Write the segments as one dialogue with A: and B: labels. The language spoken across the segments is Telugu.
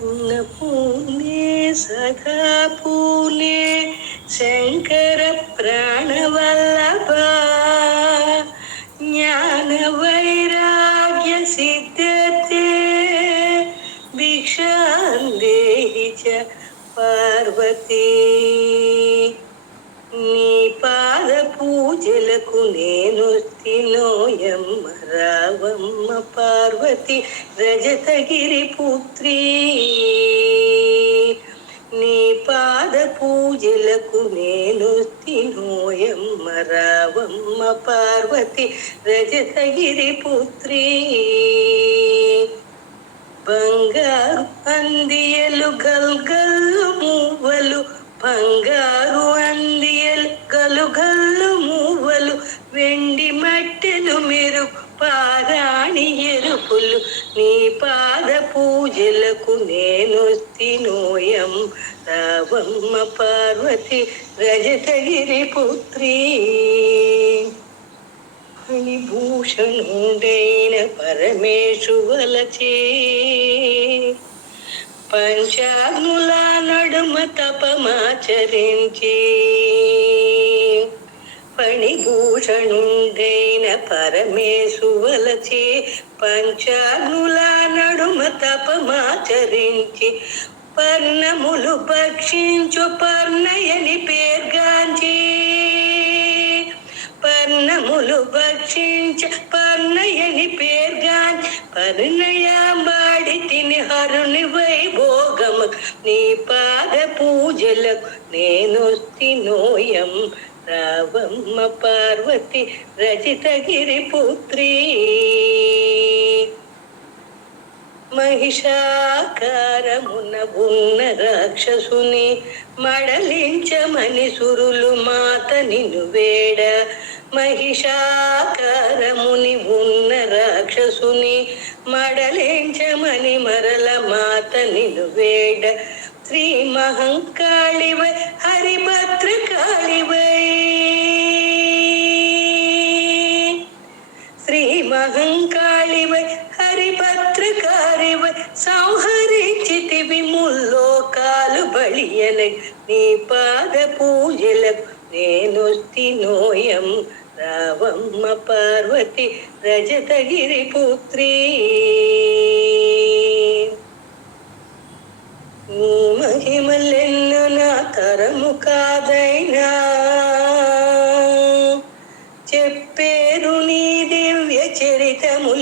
A: പൂലേ സഖാ പൂലേ ശങ്കര പ്രാണവല്ലഭ. ജ്ഞാന വൈരാഗ്യ സിദ്ധത്തെ ഭിക്ഷാന്തേഹി ച പാർവതീ. పూజలకు నేను తినోయమ్మ రావమ్మ పార్వతి రజతగిరి పుత్రి. నీ పాద పూజలకు నేను తినోయమ్మ రావమ్మ పార్వతి రజతగిరి పుత్రి. బంగారు అందియలు గల్గల్లు మువ్వలు బంగారు పారాణి ఎరుపులు నీ పాద పూజలకు నేను తినోయం రావమ్మ పార్వతి రజతగిరి పుత్రి. ఫణిభూషణుడైన పరమేశువలచే పంచాగ్నుల నడుమ తపమాచరించి. ఫణిభూషణుడైన పరమేశువలచి పంచాగ్నుల నడుమ తపమాచరించి పర్ణములు భక్షించు పర్ణయని పేర్గాంచి పర్ణములు భక్షించ పర్ణయని పేర్గాంచి పర్ణయాబాడి తిని హరుని వైభోగము నీ పాద పూజలకు నేను తినోయం రావమ్మ పార్వతి రజితగిరి పుత్రి. మహిషాకారమున ఉన్న రాక్షసుని మడలించమని సురులు మాత నిన్ను వేడ. మహిషాకారముని ఉన్న రాక్షసుని మడలించమని మరల మాత నిన్ను వేడ. శ్రీ మహంకాళివై మహంకాళివై హరిభద్రకారివై సంహరించితివి ముల్లోకాలు బలియన నీ పాద పూజలకు నేను తినోయం రావమ్మ పార్వతి రజతగిరి పుత్రి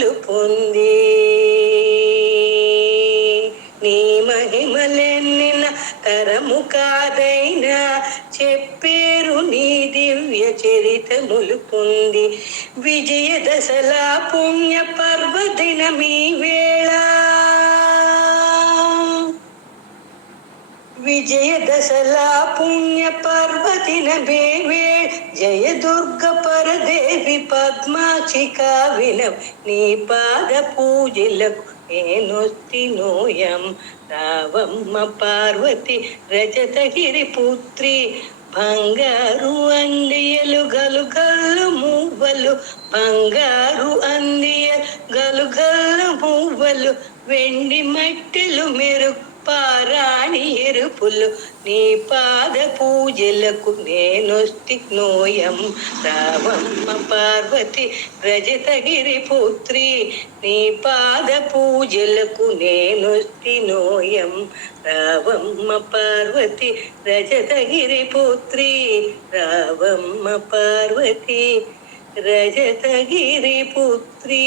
A: చరితములు పొంది. నీ మహిమలెన్నిన తరము కాదైనా చెప్పేరు నీ దివ్య చరితములు పొంది. విజయ దశలా పుణ్య పర్వదినమీ వేళ. విజయ దశలా పుణ్య పర్వతిన బేవే జయ దుర్గ పరదే పద్మాక్షికా వినం నీ పాద పూజలకు నేను నోయం రావమ్మ పార్వతి రజతగిరి పుత్రి బంగారు అందియలు గలుగల్లు మువ్వలు బంగారు అందియ గలుగల్లు మువ్వలు వెండి మట్టెలు మెరుగు పారాణి ఎరుపులు నీ పాద పూజలకు నేను నోయం రామమ్మ పార్వతి రజతగిరి పుత్రి నీ పాద పూజలకు నేను నోయం రావమ్మ పార్వతి రజతగిరి పుత్రి రావమ్మ పార్వతి రజతగిరి పుత్రి.